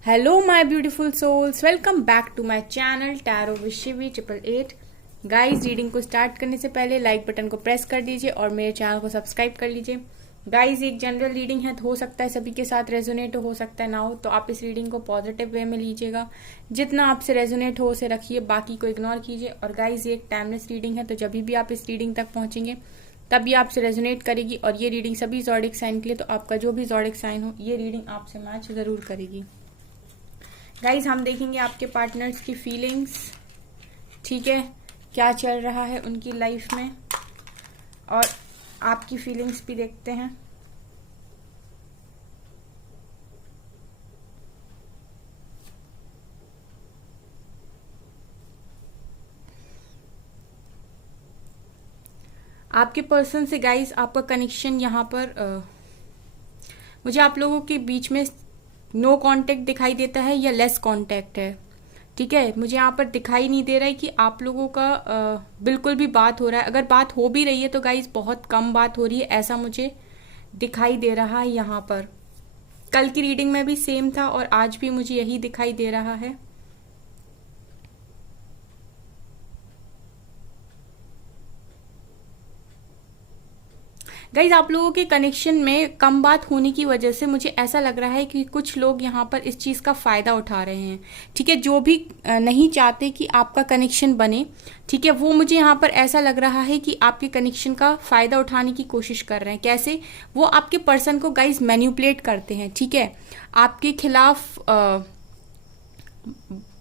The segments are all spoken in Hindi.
Hello my beautiful souls, welcome back to my channel tarot with Shivi 888। Guys, reading को स्टार्ट करने से पहले लाइक बटन को प्रेस कर दीजिए और मेरे चैनल को सब्सक्राइब कर लीजिए। गाइस, एक जनरल रीडिंग है, तो हो सकता है सभी के साथ रेजोनेट हो सकता है ना हो, तो आप इस रीडिंग को पॉजिटिव वे में लीजिएगा। जितना आपसे रेजोनेट हो उसे रखिए, बाकी को इग्नोर कीजिए। और गाइस, ये एक टाइमलेस रीडिंग है, तो जब भी आप इस रीडिंग तक पहुंचेंगे तभी आपसे रेजोनेट करेगी। और ये रीडिंग सभी ज़ोडिक साइन के लिए, तो आपका जो भी ज़ोडिक साइन हो ये रीडिंग आपसे मैच जरूर करेगी। गाइज, हम देखेंगे आपके पार्टनर्स की फीलिंग्स, ठीक है, क्या चल रहा है उनकी लाइफ में, और आपकी फीलिंग्स भी देखते हैं। आपके पर्सन से गाइज आपका कनेक्शन यहाँ पर मुझे आप लोगों के बीच में नो कांटेक्ट दिखाई देता है या लेस कांटेक्ट है, ठीक है। मुझे यहाँ पर दिखाई नहीं दे रहा है कि आप लोगों का बिल्कुल भी बात हो रहा है। अगर बात हो भी रही है तो गाइज बहुत कम बात हो रही है, ऐसा मुझे दिखाई दे रहा है यहाँ पर। कल की रीडिंग में भी सेम था और आज भी मुझे यही दिखाई दे रहा है। गाइज, आप लोगों के कनेक्शन में कम बात होने की वजह से मुझे ऐसा लग रहा है कि कुछ लोग यहाँ पर इस चीज़ का फ़ायदा उठा रहे हैं, ठीक है। जो भी नहीं चाहते कि आपका कनेक्शन बने, ठीक है, वो मुझे यहाँ पर ऐसा लग रहा है कि आपके कनेक्शन का फ़ायदा उठाने की कोशिश कर रहे हैं। कैसे? वो आपके पर्सन को गाइज मैन्युपुलेट करते हैं, ठीक है, आपके खिलाफ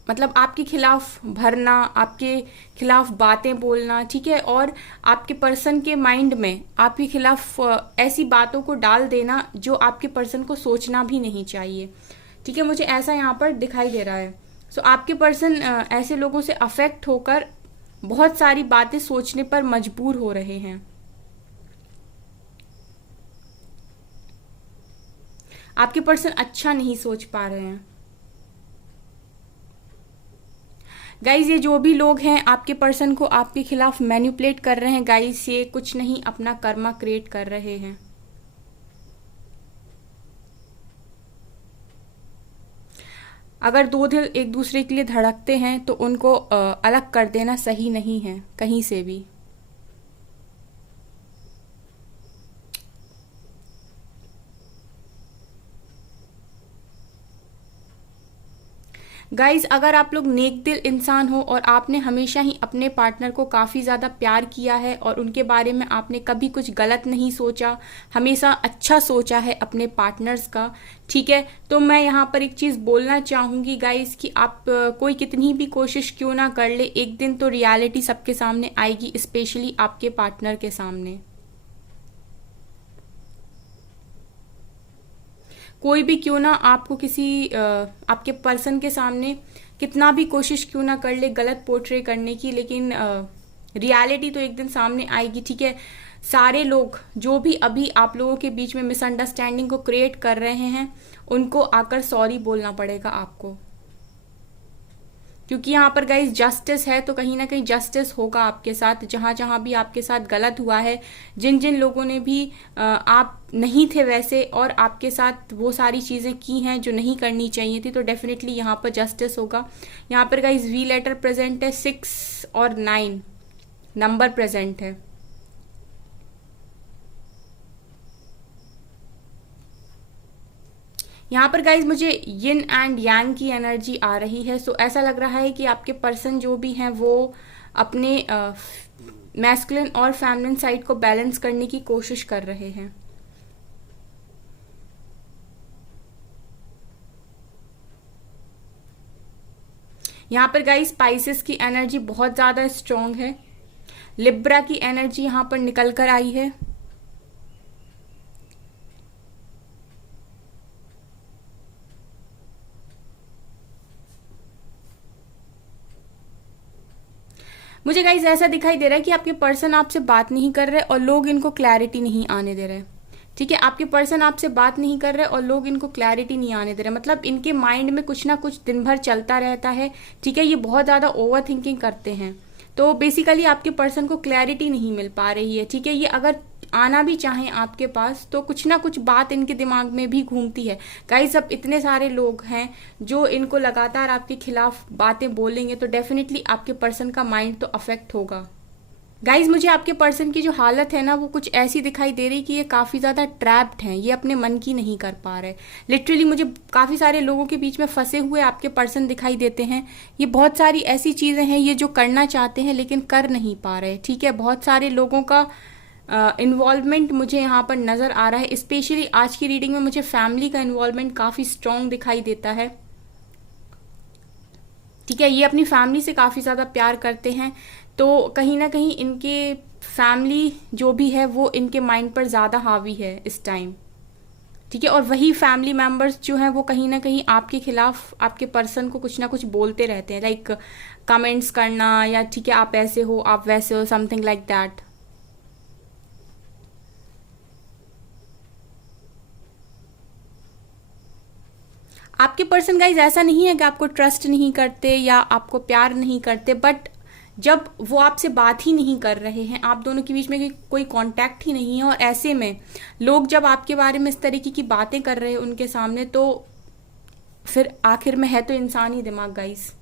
मतलब आपके खिलाफ भरना, आपके खिलाफ बातें बोलना, ठीक है, और आपके पर्सन के माइंड में आपके खिलाफ ऐसी बातों को डाल देना जो आपके पर्सन को सोचना भी नहीं चाहिए, ठीक है। मुझे ऐसा यहाँ पर दिखाई दे रहा है। सो आपके पर्सन ऐसे लोगों से अफेक्ट होकर बहुत सारी बातें सोचने पर मजबूर हो रहे हैं। आपके पर्सन अच्छा नहीं सोच पा रहे हैं। गाइज, ये जो भी लोग हैं आपके पर्सन को आपके खिलाफ मैनिपुलेट कर रहे हैं, गाइज ये कुछ नहीं अपना कर्मा क्रिएट कर रहे हैं। अगर दो दिल एक दूसरे के लिए धड़कते हैं तो उनको अलग कर देना सही नहीं है कहीं से भी। गाइज, अगर आप लोग नेक दिल इंसान हो और आपने हमेशा ही अपने पार्टनर को काफ़ी ज़्यादा प्यार किया है और उनके बारे में आपने कभी कुछ गलत नहीं सोचा, हमेशा अच्छा सोचा है अपने पार्टनर्स का, ठीक है, तो मैं यहाँ पर एक चीज़ बोलना चाहूँगी गाइज कि आप कोई कितनी भी कोशिश क्यों ना कर ले, एक दिन तो रियलिटी सबके सामने आएगी, स्पेशली आपके पार्टनर के सामने। कोई भी क्यों ना आपको किसी आपके पर्सन के सामने कितना भी कोशिश क्यों ना कर ले गलत पोर्ट्रे करने की, लेकिन रियलिटी तो एक दिन सामने आएगी, ठीक है। सारे लोग जो भी अभी आप लोगों के बीच में मिसअंडरस्टैंडिंग को क्रिएट कर रहे हैं उनको आकर सॉरी बोलना पड़ेगा आपको, क्योंकि यहाँ पर गाइज जस्टिस है, तो कहीं ना कहीं जस्टिस होगा आपके साथ। जहां जहां भी आपके साथ गलत हुआ है, जिन जिन लोगों ने भी आप नहीं थे वैसे और आपके साथ वो सारी चीज़ें की हैं जो नहीं करनी चाहिए थी, तो डेफिनेटली यहाँ पर जस्टिस होगा। यहाँ पर गाइज वी लेटर प्रेजेंट है, 6 और 9 नंबर प्रेजेंट है। यहाँ पर गाइज मुझे यिन एंड यांग की एनर्जी आ रही है। सो ऐसा लग रहा है कि आपके पर्सन जो भी हैं वो अपने मैस्कुलिन और फेमिनिन साइड को बैलेंस करने की कोशिश कर रहे हैं। यहाँ पर गाइज स्पाइसेस की एनर्जी बहुत ज़्यादा स्ट्रॉन्ग है। लिब्रा की एनर्जी यहाँ पर निकल कर आई है। मुझे गाइज ऐसा दिखाई दे रहा है कि आपके पर्सन आपसे बात नहीं कर रहे और लोग इनको क्लैरिटी नहीं आने दे रहे, ठीक है। आपके पर्सन आपसे बात नहीं कर रहे और लोग इनको क्लैरिटी नहीं आने दे रहे, मतलब इनके माइंड में कुछ ना कुछ दिन भर चलता रहता है, ठीक है। ये बहुत ज़्यादा ओवर थिंकिंग करते हैं, तो बेसिकली आपके पर्सन को क्लैरिटी नहीं मिल पा रही है, ठीक है। ये अगर आना भी चाहें आपके पास तो कुछ ना कुछ बात इनके दिमाग में भी घूमती है। गाइस अब इतने सारे लोग हैं जो इनको लगातार आपके खिलाफ बातें बोलेंगे तो डेफिनेटली आपके पर्सन का माइंड तो अफेक्ट होगा। गाइज मुझे आपके पर्सन की जो हालत है ना वो कुछ ऐसी दिखाई दे रही कि ये काफ़ी ज़्यादा ट्रैप्ड हैं, ये अपने मन की नहीं कर पा रहे। लिटरली मुझे काफ़ी सारे लोगों के बीच में फंसे हुए आपके पर्सन दिखाई देते हैं। ये बहुत सारी ऐसी चीज़ें हैं ये जो करना चाहते हैं लेकिन कर नहीं पा रहे। ठीक है, बहुत सारे लोगों का इन्वॉल्वमेंट मुझे यहाँ पर नज़र आ रहा है। स्पेशली आज की रीडिंग में मुझे फैमिली का इन्वॉल्वमेंट काफ़ी स्ट्रॉन्ग दिखाई देता है। ठीक है, ये अपनी फैमिली से काफ़ी ज़्यादा प्यार करते हैं तो कहीं ना कहीं इनके फैमिली जो भी है वो इनके माइंड पर ज़्यादा हावी है इस टाइम। ठीक है, और वही फैमिली मेम्बर्स जो हैं वो कहीं ना कहीं आपके खिलाफ आपके पर्सन को कुछ ना कुछ बोलते रहते हैं, लाइक कमेंट्स करना या ठीक है आप ऐसे हो आप वैसे हो, समथिंग लाइक दैट। आपके पर्सन गाइज ऐसा नहीं है कि आपको ट्रस्ट नहीं करते या आपको प्यार नहीं करते, बट जब वो आपसे बात ही नहीं कर रहे हैं, आप दोनों के बीच में कोई कांटेक्ट ही नहीं है और ऐसे में लोग जब आपके बारे में इस तरीके की बातें कर रहे हैं उनके सामने तो फिर आखिर में है तो इंसान ही दिमाग गाइस।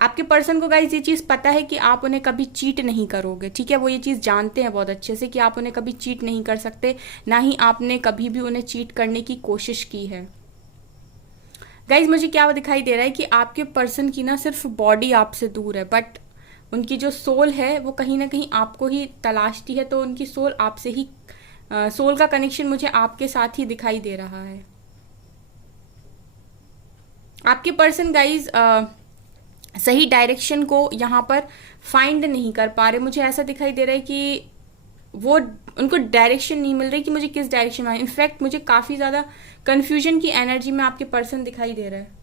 आपके पर्सन को गाइस ये चीज़ पता है कि आप उन्हें कभी चीट नहीं करोगे। ठीक है, वो ये चीज़ जानते हैं बहुत अच्छे से कि आप उन्हें कभी चीट नहीं कर सकते, ना ही आपने कभी भी उन्हें चीट करने की कोशिश की है। गाइज मुझे क्या दिखाई दे रहा है कि आपके पर्सन की ना सिर्फ बॉडी आपसे दूर है बट उनकी जो सोल है वो कहीं ना कहीं आपको ही तलाशती है, तो उनकी सोल आपसे ही सोल का कनेक्शन मुझे आपके साथ ही दिखाई दे रहा है। आपके पर्सन गाइज सही डायरेक्शन को यहाँ पर फाइंड नहीं कर पा रहे। मुझे ऐसा दिखाई दे रहा है कि वो उनको डायरेक्शन नहीं मिल रही कि मुझे किस डायरेक्शन में। इनफैक्ट मुझे काफ़ी ज़्यादा कंफ्यूजन की एनर्जी में आपके पर्सन दिखाई दे रहा है।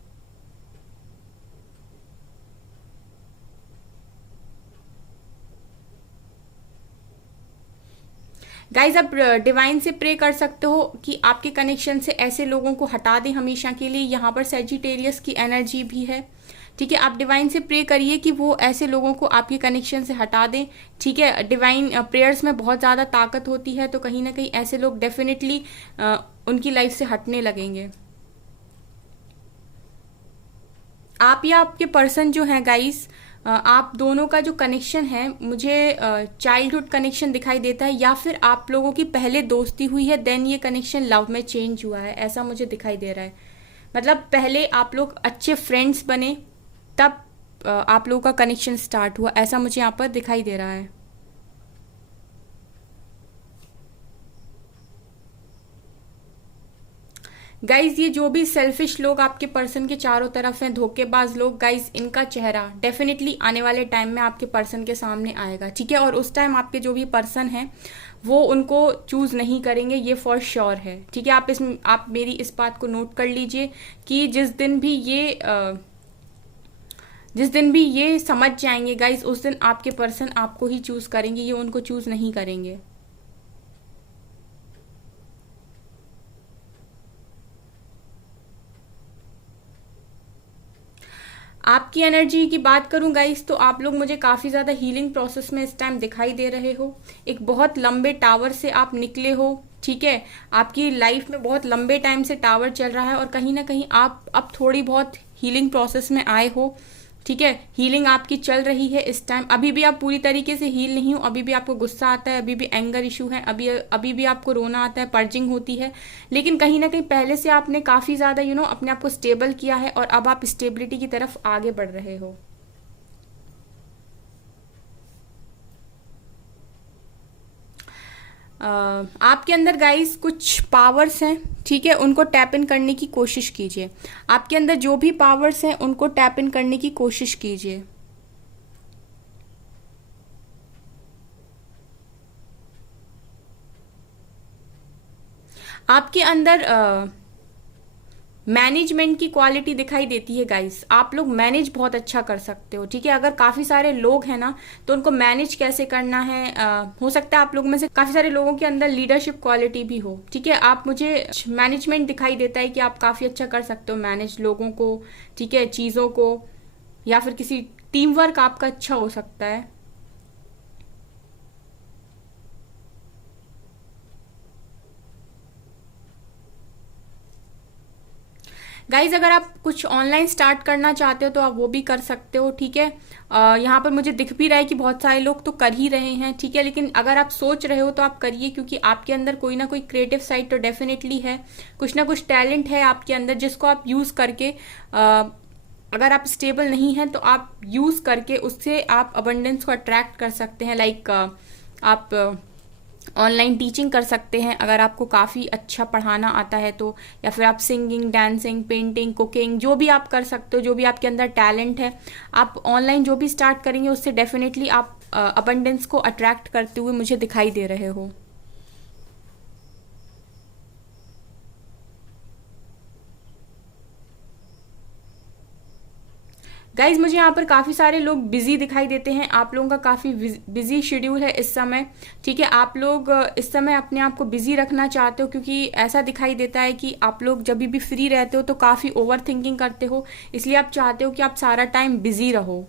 गाइज आप डिवाइन से प्रे कर सकते हो कि आपके कनेक्शन से ऐसे लोगों को हटा दें हमेशा के लिए। यहाँ पर सेजिटेरियस की एनर्जी भी है। ठीक है, आप डिवाइन से प्रे करिए कि वो ऐसे लोगों को आपके कनेक्शन से हटा दें। ठीक है, डिवाइन प्रेयर्स में बहुत ज़्यादा ताकत होती है तो कहीं ना कहीं ऐसे लोग डेफिनेटली उनकी लाइफ से हटने लगेंगे। आप या आपके पर्सन जो है गाइस, आप दोनों का जो कनेक्शन है मुझे चाइल्डहुड कनेक्शन दिखाई देता है या फिर आप लोगों की पहले दोस्ती हुई है देन ये कनेक्शन लव में चेंज हुआ है, ऐसा मुझे दिखाई दे रहा है। मतलब पहले आप लोग अच्छे फ्रेंड्स बने तब आप लोगों का कनेक्शन स्टार्ट हुआ, ऐसा मुझे यहाँ पर दिखाई दे रहा है। गाइज ये जो भी सेल्फिश लोग आपके पर्सन के चारों तरफ हैं, धोखेबाज लोग, गाइज इनका चेहरा डेफिनेटली आने वाले टाइम में आपके पर्सन के सामने आएगा। ठीक है, और उस टाइम आपके जो भी पर्सन हैं वो उनको चूज नहीं करेंगे, ये फॉर श्योर है। ठीक है, आप मेरी इस बात को नोट कर लीजिए कि जिस दिन भी ये समझ जाएंगे गाइज उस दिन आपके पर्सन आपको ही चूज करेंगे, ये उनको चूज नहीं करेंगे। आपकी एनर्जी की बात करूं गाइस तो आप लोग मुझे काफ़ी ज़्यादा हीलिंग प्रोसेस में इस टाइम दिखाई दे रहे हो। एक बहुत लंबे टावर से आप निकले हो। ठीक है, आपकी लाइफ में बहुत लंबे टाइम से टावर चल रहा है और कहीं ना कहीं आप अब थोड़ी बहुत हीलिंग प्रोसेस में आए हो। ठीक है, हीलिंग आपकी चल रही है इस टाइम। अभी भी आप पूरी तरीके से हील नहीं हो, अभी भी आपको गुस्सा आता है, अभी भी एंगर इशू है, अभी भी आपको रोना आता है, पर्जिंग होती है, लेकिन कहीं ना कहीं पहले से आपने काफ़ी ज़्यादा अपने आप को स्टेबल किया है और अब आप स्टेबिलिटी की तरफ आगे बढ़ रहे हो। आपके अंदर गाइस कुछ पावर्स हैं। ठीक है, उनको टैप इन करने की कोशिश कीजिए। आपके अंदर जो भी पावर्स हैं उनको टैप इन करने की कोशिश कीजिए। आपके अंदर मैनेजमेंट की क्वालिटी दिखाई देती है गाइस, आप लोग मैनेज बहुत अच्छा कर सकते हो। ठीक है, अगर काफ़ी सारे लोग हैं ना तो उनको मैनेज कैसे करना है, हो सकता है आप लोग में से काफ़ी सारे लोगों के अंदर लीडरशिप क्वालिटी भी हो। ठीक है, आप मुझे मैनेजमेंट दिखाई देता है कि आप काफ़ी अच्छा कर सकते हो मैनेज लोगों को। ठीक है, चीज़ों को, या फिर किसी टीम वर्क आपका अच्छा हो सकता है। गाइज अगर आप कुछ ऑनलाइन स्टार्ट करना चाहते हो तो आप वो भी कर सकते हो, ठीक है। यहाँ पर मुझे दिख भी रहा है कि बहुत सारे लोग तो कर ही रहे हैं, ठीक है। लेकिन अगर आप सोच रहे हो तो आप करिए, क्योंकि आपके अंदर कोई ना कोई क्रिएटिव साइड तो डेफिनेटली है, कुछ ना कुछ टैलेंट है आपके अंदर जिसको आप यूज करके अगर आप स्टेबल नहीं हैं तो आप यूज करके उससे आप अबंडेंस को अट्रैक्ट कर सकते हैं। लाइक आप ऑनलाइन टीचिंग कर सकते हैं अगर आपको काफ़ी अच्छा पढ़ाना आता है तो, या फिर आप सिंगिंग, डांसिंग, पेंटिंग, कुकिंग, जो भी आप कर सकते हो, जो भी आपके अंदर टैलेंट है, आप ऑनलाइन जो भी स्टार्ट करेंगे उससे डेफिनेटली आप अबंडेंस को अट्रैक्ट करते हुए मुझे दिखाई दे रहे हो। गाइज मुझे यहाँ पर काफ़ी सारे लोग बिजी दिखाई देते हैं, आप लोगों का काफ़ी बिजी शेड्यूल है इस समय, ठीक है। आप लोग इस समय अपने आप को बिजी रखना चाहते हो, क्योंकि ऐसा दिखाई देता है कि आप लोग जब भी फ्री रहते हो तो काफ़ी ओवर थिंकिंग करते हो, इसलिए आप चाहते हो कि आप सारा टाइम बिजी रहो।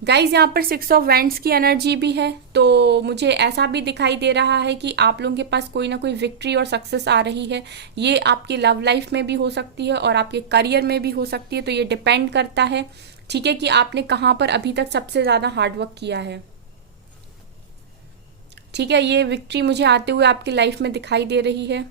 गाइज यहाँ पर 6 ऑफ वैंड्स की एनर्जी भी है, तो मुझे ऐसा भी दिखाई दे रहा है कि आप लोगों के पास कोई ना कोई विक्ट्री और सक्सेस आ रही है। ये आपकी लव लाइफ में भी हो सकती है और आपके करियर में भी हो सकती है, तो ये डिपेंड करता है, ठीक है, कि आपने कहाँ पर अभी तक सबसे ज़्यादा हार्डवर्क किया है, ठीक है। ये विक्ट्री मुझे आते हुए आपकी लाइफ में दिखाई दे रही है।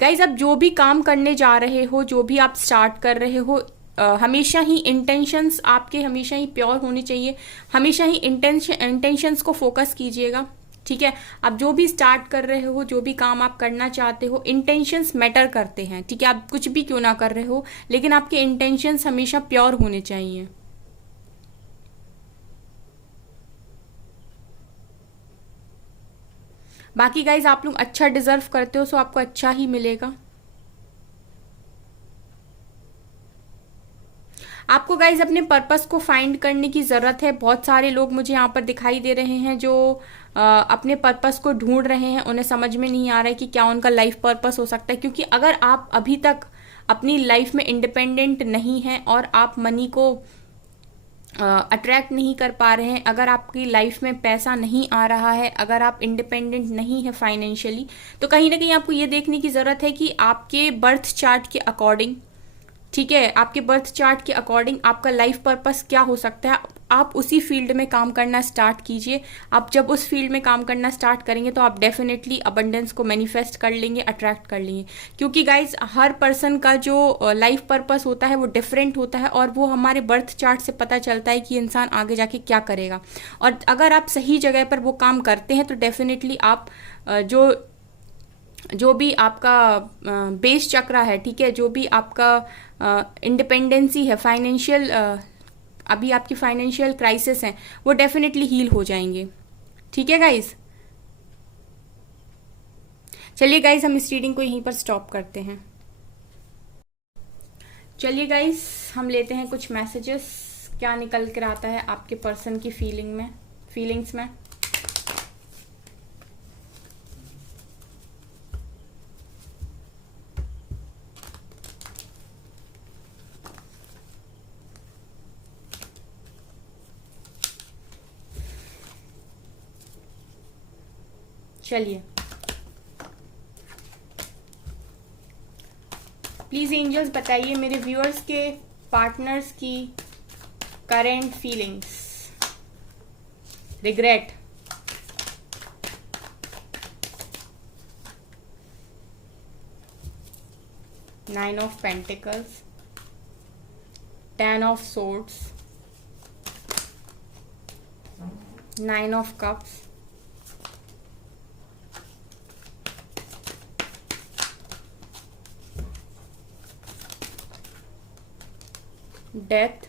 गाइज आप जो भी काम करने जा रहे हो, जो भी आप स्टार्ट कर रहे हो, हमेशा ही इंटेंशंस आपके हमेशा ही प्योर होने चाहिए, हमेशा ही इंटेंशंस को फोकस कीजिएगा, ठीक है। आप जो भी स्टार्ट कर रहे हो, जो भी काम आप करना चाहते हो, इंटेंशंस मैटर करते हैं, ठीक है। आप कुछ भी क्यों ना कर रहे हो, लेकिन आपके इंटेंशंस हमेशा प्योर होने चाहिए। बाकी गाइज आप लोग अच्छा डिजर्व करते हो, सो आपको अच्छा ही मिलेगा। आपको गाइज अपने पर्पस को फाइंड करने की ज़रूरत है। बहुत सारे लोग मुझे यहाँ पर दिखाई दे रहे हैं जो अपने पर्पस को ढूंढ रहे हैं, उन्हें समझ में नहीं आ रहा है कि क्या उनका लाइफ पर्पस हो सकता है, क्योंकि अगर आप अभी तक अपनी लाइफ में इंडिपेंडेंट नहीं हैं और आप मनी को अट्रैक्ट नहीं कर पा रहे हैं, अगर आपकी लाइफ में पैसा नहीं आ रहा है, अगर आप इंडिपेंडेंट नहीं है फाइनेंशियली, तो कहीं ना कहीं आपको ये देखने की ज़रूरत है कि आपके बर्थ चार्ट के अकॉर्डिंग, ठीक है, आपके बर्थ चार्ट के अकॉर्डिंग आपका लाइफ पर्पस क्या हो सकता है। आप उसी फील्ड में काम करना स्टार्ट कीजिए। आप जब उस फील्ड में काम करना स्टार्ट करेंगे तो आप डेफिनेटली अबंडेंस को मैनिफेस्ट कर लेंगे, अट्रैक्ट कर लेंगे, क्योंकि गाइज हर पर्सन का जो लाइफ पर्पस होता है वो डिफरेंट होता है और वो हमारे बर्थ चार्ट से पता चलता है कि इंसान आगे जाके क्या करेगा। और अगर आप सही जगह पर वो काम करते हैं तो डेफिनेटली आप जो जो भी आपका बेस चक्र है, ठीक है, जो भी आपका इंडिपेंडेंसी है, फाइनेंशियल अभी आपकी फाइनेंशियल क्राइसिस है, वो डेफिनेटली हील हो जाएंगे, ठीक है गाइज। चलिए गाइज हम इस रीडिंग को यहीं पर स्टॉप करते हैं। चलिए गाइज हम लेते हैं कुछ मैसेजेस, क्या निकल कर आता है आपके पर्सन की फीलिंग्स में। चलिए प्लीज एंजल्स बताइए मेरे व्यूअर्स के पार्टनर्स की current feelings. Regret, nine of pentacles, 10 of swords, 9 of cups, death,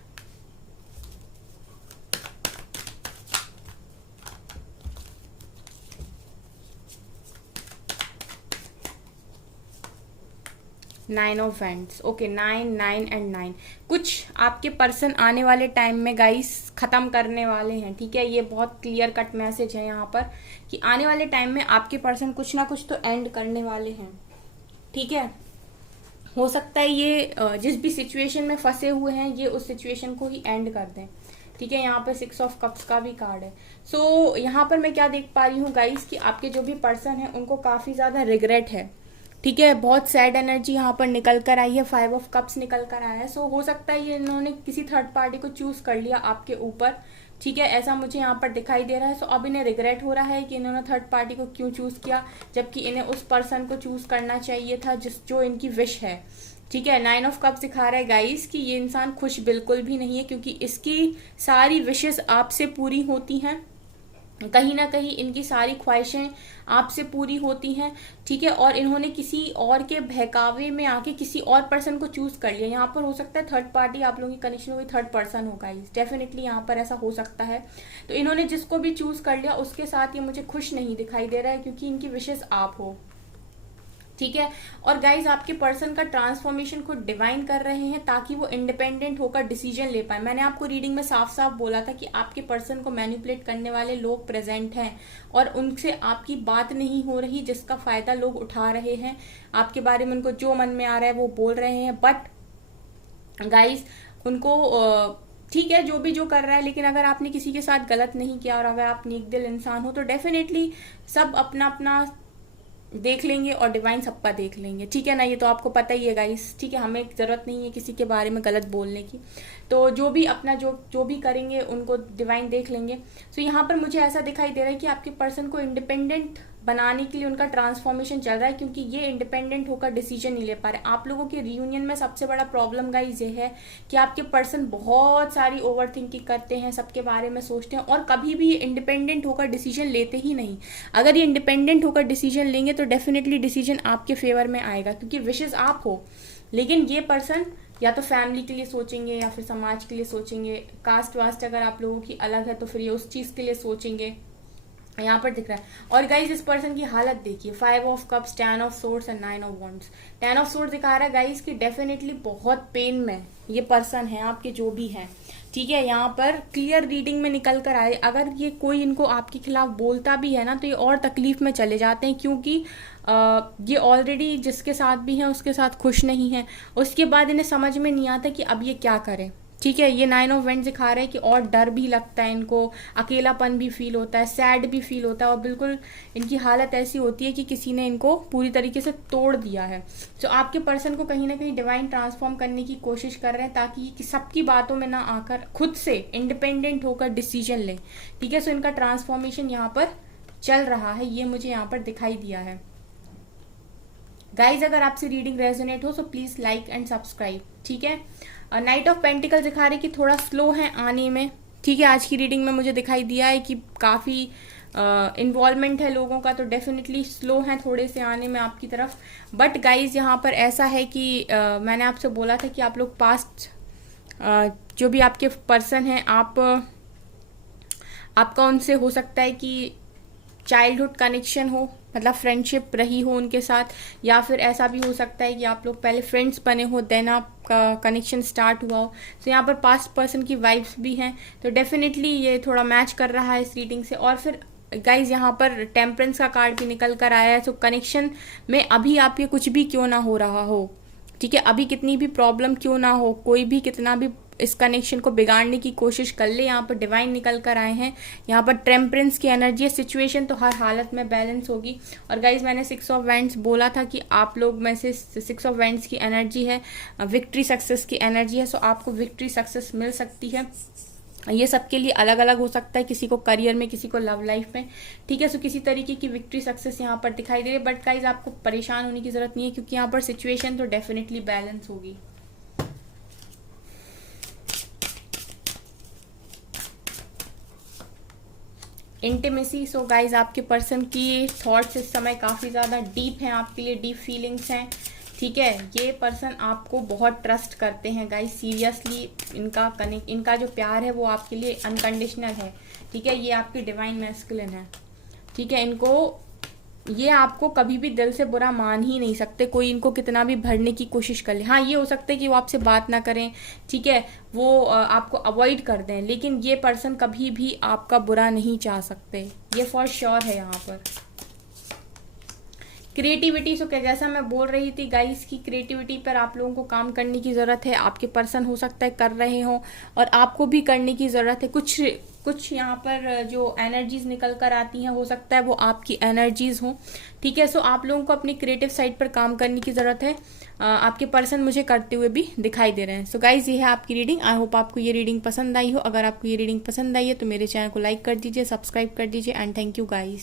nine of wands. Okay, 9 9 and 9। कुछ आपके पर्सन आने वाले टाइम में गाइस खत्म करने वाले हैं, ठीक है। ये बहुत क्लियर कट मैसेज है यहाँ पर कि आने वाले टाइम में आपके पर्सन कुछ ना कुछ तो एंड करने वाले हैं, ठीक है। हो सकता है ये जिस भी सिचुएशन में फंसे हुए हैं ये उस सिचुएशन को ही एंड कर दें। ठीक है, यहाँ पे 6 ऑफ कप्स का भी कार्ड है। सो यहाँ पर मैं क्या देख पा रही हूँ गाइस कि आपके जो भी पर्सन है उनको काफी ज्यादा रिग्रेट है। ठीक है, बहुत सैड एनर्जी यहाँ पर निकल कर आई है, 5 ऑफ कप्स निकल कर आया है। सो हो सकता है ये इन्होंने किसी थर्ड पार्टी को चूज कर लिया आपके ऊपर। ठीक है, ऐसा मुझे यहाँ पर दिखाई दे रहा है। सो अब इन्हें रिग्रेट हो रहा है कि इन्होंने थर्ड पार्टी को क्यों चूज किया, जबकि इन्हें उस पर्सन को चूज करना चाहिए था जो इनकी विश है। ठीक है, 9 ऑफ कप्स दिखा रहा है गाइस कि ये इंसान खुश बिल्कुल भी नहीं है, क्योंकि इसकी सारी विशेस आपसे पूरी होती हैं, कहीं ना कहीं इनकी सारी ख्वाहिशें आपसे पूरी होती हैं। ठीक है, और इन्होंने किसी और के बहकावे में आके किसी और पर्सन को चूज कर लिया। यहाँ पर हो सकता है थर्ड पार्टी आप लोगों की कनेक्शन में थर्ड पर्सन होगा, डेफिनेटली यहाँ पर ऐसा हो सकता है। तो इन्होंने जिसको भी चूज कर लिया उसके साथ ये मुझे खुश नहीं दिखाई दे रहा है, क्योंकि इनकी विशेष आप हो। ठीक है, और गाइज आपके पर्सन का ट्रांसफॉर्मेशन को डिवाइन कर रहे हैं ताकि वो इंडिपेंडेंट होकर डिसीजन ले पाए। मैंने आपको रीडिंग में साफ साफ बोला था कि आपके पर्सन को मैनिपुलेट करने वाले लोग प्रेजेंट हैं और उनसे आपकी बात नहीं हो रही, जिसका फायदा लोग उठा रहे हैं। आपके बारे में उनको जो मन में आ रहा है वो बोल रहे हैं, बट गाइज उनको ठीक है जो कर रहा है, लेकिन अगर आपने किसी के साथ गलत नहीं किया और अगर आप नेक दिल इंसान हो तो डेफिनेटली सब अपना अपना देख लेंगे और डिवाइन सबका देख लेंगे। ठीक है ना, ये तो आपको पता ही है गाइस। ठीक है, हमें जरूरत नहीं है किसी के बारे में गलत बोलने की, तो जो भी अपना जो भी करेंगे उनको डिवाइन देख लेंगे। सो यहाँ पर मुझे ऐसा दिखाई दे रहा है कि आपके पर्सन को इंडिपेंडेंट बनाने के लिए उनका ट्रांसफॉर्मेशन चल रहा है, क्योंकि ये इंडिपेंडेंट होकर डिसीजन नहीं ले पा रहे। आप लोगों के रियूनियन में सबसे बड़ा प्रॉब्लम गाइस ये है कि आपके पर्सन बहुत सारी ओवर थिंकिंग करते हैं, सबके बारे में सोचते हैं और कभी भी ये इंडिपेंडेंट होकर डिसीजन लेते ही नहीं। अगर ये इंडिपेंडेंट होकर डिसीजन लेंगे तो डेफिनेटली डिसीजन आपके फेवर में आएगा, क्योंकि विशेष आप हो। लेकिन ये पर्सन या तो फैमिली के लिए सोचेंगे या फिर समाज के लिए सोचेंगे। कास्ट वास्ट अगर आप लोगों की अलग है तो फिर ये उस चीज के लिए सोचेंगे, यहाँ पर दिख रहा है। और गाइज इस पर्सन की हालत देखिए, 5 of cups, 10 of swords and 9 of wands. 10 of swords दिखा रहा है गाइज कि डेफिनेटली बहुत पेन में ये पर्सन है आपके जो भी है। ठीक है, यहाँ पर क्लियर रीडिंग में निकल कर आए, अगर ये कोई इनको आपके खिलाफ बोलता भी है ना तो ये और तकलीफ में चले जाते हैं, क्योंकि ये ऑलरेडी जिसके साथ भी हैं उसके साथ खुश नहीं है। उसके बाद इन्हें समझ में नहीं आता कि अब ये क्या करें। ठीक है, ये 9 ऑफ वेंट्स दिखा रहे हैं कि और डर भी लगता है इनको, अकेलापन भी फील होता है, सैड भी फील होता है और बिल्कुल इनकी हालत ऐसी होती है कि किसी ने इनको पूरी तरीके से तोड़ दिया है। तो आपके पर्सन को कहीं ना कहीं डिवाइन ट्रांसफॉर्म करने की कोशिश कर रहे हैं ताकि सबकी बातों में ना आकर खुद से इंडिपेंडेंट होकर डिसीजन लें। ठीक है, सो इनका ट्रांसफॉर्मेशन यहाँ पर चल रहा है, ये मुझे यहाँ पर दिखाई दिया है। गाइज अगर आपसे रीडिंग रेजोनेट हो तो प्लीज लाइक एंड सब्सक्राइब। ठीक है, नाइट ऑफ पेंटिकल दिखा रही कि थोड़ा स्लो है आने में। ठीक है, आज की रीडिंग में मुझे दिखाई दिया है कि काफी इन्वॉल्वमेंट है लोगों का, तो डेफिनेटली स्लो है थोड़े से आने में आपकी तरफ। बट गाइज यहाँ पर ऐसा है कि मैंने आपसे बोला था कि आप लोग पास्ट जो भी आपके पर्सन हैं आपका उनसे हो सकता है कि चाइल्डहुड कनेक्शन हो, मतलब फ्रेंडशिप रही हो उनके साथ, या फिर ऐसा भी हो सकता है कि आप लोग पहले फ्रेंड्स बने हो देन आपका कनेक्शन स्टार्ट हुआ हो। तो यहाँ पर पास्ट पर्सन की वाइब्स भी हैं, तो डेफिनेटली ये थोड़ा मैच कर रहा है इस रीडिंग से। और फिर गाइज यहाँ पर टेम्परेंस का कार्ड भी निकल कर आया है। तो कनेक्शन में अभी आपके कुछ भी क्यों ना हो रहा हो, ठीक है, अभी कितनी भी प्रॉब्लम क्यों ना हो, कोई भी कितना भी इस कनेक्शन को बिगाड़ने की कोशिश कर ले, यहाँ पर डिवाइन निकल कर आए हैं। यहाँ पर टेम्परेंस की एनर्जी है, सिचुएशन तो हर हालत में बैलेंस होगी। और गाइज मैंने 6 ऑफ वैंड्स बोला था कि आप लोग में से 6 ऑफ वैंड्स की एनर्जी है, विक्ट्री सक्सेस की एनर्जी है। सो आपको विक्ट्री सक्सेस मिल सकती है। ये सबके लिए अलग अलग हो सकता है, किसी को करियर में, किसी को लव लाइफ में। ठीक है, सो किसी तरीके की विक्ट्री सक्सेस यहाँ पर दिखाई दे रही है। बट गाइज आपको परेशान होने की जरूरत नहीं है, क्योंकि यहाँ पर सिचुएशन तो डेफिनेटली बैलेंस होगी। इंटीमेसी, सो गाइज आपके पर्सन की थॉट्स इस समय काफ़ी ज़्यादा डीप हैं, आपके लिए डीप फीलिंग्स हैं। ठीक है, ये पर्सन आपको बहुत ट्रस्ट करते हैं गाइज, सीरियसली इनका जो प्यार है वो आपके लिए अनकंडीशनल है। ठीक है, ये आपकी डिवाइन मैस्कुलिन है। ठीक है, ये आपको कभी भी दिल से बुरा मान ही नहीं सकते, कोई इनको कितना भी भरने की कोशिश कर ले। हाँ, ये हो सकता है कि वो आपसे बात ना करें, ठीक है, वो आपको अवॉइड कर दें, लेकिन ये पर्सन कभी भी आपका बुरा नहीं चाह सकते, ये फॉर श्योर है। यहाँ पर क्रिएटिविटी, सो क्या जैसा मैं बोल रही थी गाइस की क्रिएटिविटी पर आप लोगों को काम करने की ज़रूरत है। आपके पर्सन हो सकता है कर रहे हो और आपको भी करने की ज़रूरत है। कुछ यहाँ पर जो एनर्जीज निकल कर आती हैं हो सकता है वो आपकी एनर्जीज हो, ठीक है। सो आप लोगों को अपनी क्रिएटिव साइड पर काम करने की ज़रूरत है। आपके पर्सन मुझे करते हुए भी दिखाई दे रहे हैं। सो गाइज ये है आपकी रीडिंग। आई होप आपको ये रीडिंग पसंद आई हो। अगर आपको ये रीडिंग पसंद आई है तो मेरे चैनल को लाइक कर दीजिए, सब्सक्राइब कर दीजिए एंड थैंक यू गाइज।